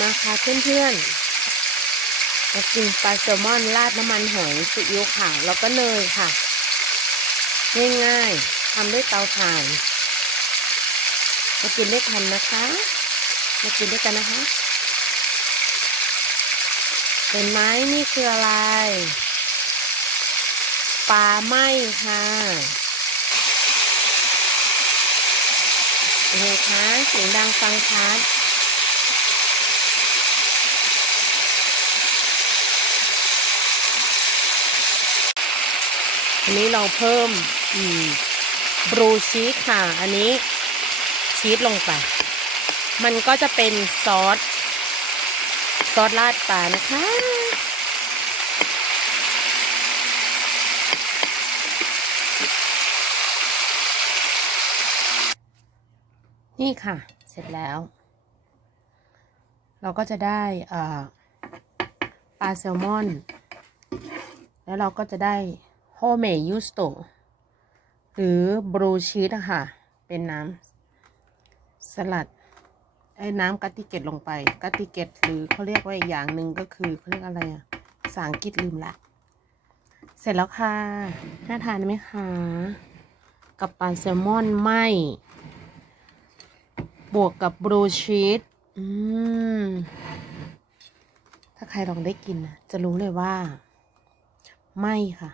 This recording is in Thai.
มาค่ะเพื่อนๆมากินปลาแซลมอนราดน้ำมันหอยซีอิ๊วขาวแล้วก็เนยค่ะ ง่ายๆทำด้วยเตาถ่านมากินด้วยกันนะคะ มากินด้วยกันนะคะ เห็นไหมนี่คืออะไรปลาไหมค่ะเป็นไงคะเสียงดังฟังชัด อันนี้เราเพิ่มอืมบรูชีสค่ะ อันนี้ชีสลงไป มันก็จะเป็นซอส ซอสราดปลานะคะ นี่ค่ะ เสร็จแล้ว เราก็จะได้ปลาแซลมอน แล้วเราก็จะได้ โฮเมยูสโตหรือบรูชีสอะค่ะ เป็นน้ำสลัดไอ้น้ำกาติเกตลงไปกาติเกตหรือเขาเรียกว่าอย่างหนึ่งก็คือเขาเรียกอะไรอะภาษาอังกฤษลืมละ เสร็จแล้วค่ะน่าทานไหมคะกับปลาแซลมอนไหมบวกกับบรูชีสอืม ถ้าใครลองได้กินนะจะรู้เลยว่า ไม่ค่ะ